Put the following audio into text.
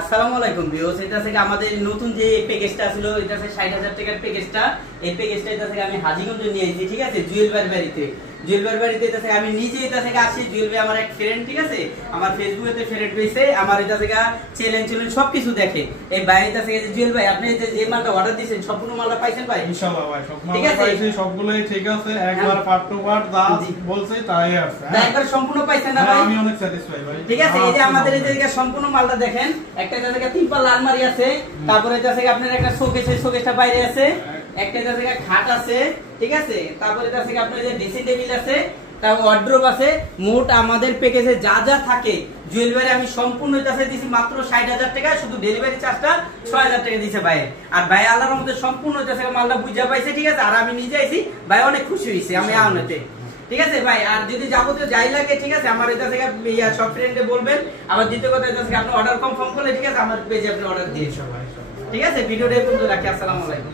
আসসালামু আলাইকুম ভিউয়ার্স, এটা থেকে আমাদের নতুন যে প্যাকেজটা ছিল, এটা আছে ৬০,০০০ টাকার প্যাকেজটা। এই প্যাকেজটা এটা থেকে আমি হাজীগঞ্জ নিয়ে এসেছি, ঠিক আছে, জুয়েল ভাইয়ের বাড়িতে। জুয়েল ভাইয়ের বাড়িতে এটা থেকে আমি নিজে এটা থেকে আসি। জুয়েল ভাই আমার এক ফ্রেন্ড, ঠিক আছে, আমার ফেসবুকে ফ্রেন্ড হইছে, আমার এটা থেকে চ্যালেঞ্জ সবকিছু দেখে। এই ভাই এটা থেকে জুয়েল ভাই আপনি যে মালটা অর্ডার দিয়েছেন সম্পূর্ণ মালটা পাইছেন ভাই? ইনশাআল্লাহ ভাই, সব মাল পাইছি, সবগুলোই ঠিক আছে, একবার পার্ট টু পার্ট যা বলছে তাই আছে। একবার সম্পূর্ণ পাইছেন না ভাই? আমি অনেক স্যাটিসফাই ভাই। ঠিক আছে, এই যে আমাদের এই যে সম্পূর্ণ মালটা দেখেন, একটা জায়গা 3 পাল্লা আলমারি আছে, তারপরে এটা থেকে আপনার একটা শোকেস, এই শোকেসটা বাইরে আছে, একটা জায়গা খাট আছে, ঠিক আছে, তারপরে এটা থেকে আপনার যে ড্রেসিং টেবিল আছে, তারপর ওয়ার্ড্রোব আছে। মোট আমাদের প্যাকেজে যা যা থাকে জুয়েল ভাই আমি সম্পূর্ণ এটা দিছি মাত্র ৬০,০০০ টাকা, শুধু ডেলিভারি চার্জটা ৬০০০ টাকা দিয়েছে ভাই। আর ভাই আল্লাহর রহমতে সম্পূর্ণ এটা থেকে মালটা বুঝা পাইছে, ঠিক আছে, আর আমি নিজে আইছি, ভাই অনেক খুশি হইছে আমি আনতে। ঠিক আছে ভাই, আর যদি যাবতীয় যাই লাগে, ঠিক আছে, আমার এটা থেকে সব ফ্রেন্ডে বলবেন। আমার দ্বিতীয় কথা এটা থেকে আপনি অর্ডার কনফার্ম করলে, ঠিক আছে, আমার পেজে আপনি অর্ডার দিয়ে সবাই। ঠিক আছে, ভিডিওটা এই পর্যন্ত রাখি। আসসালামু আলাইকুম।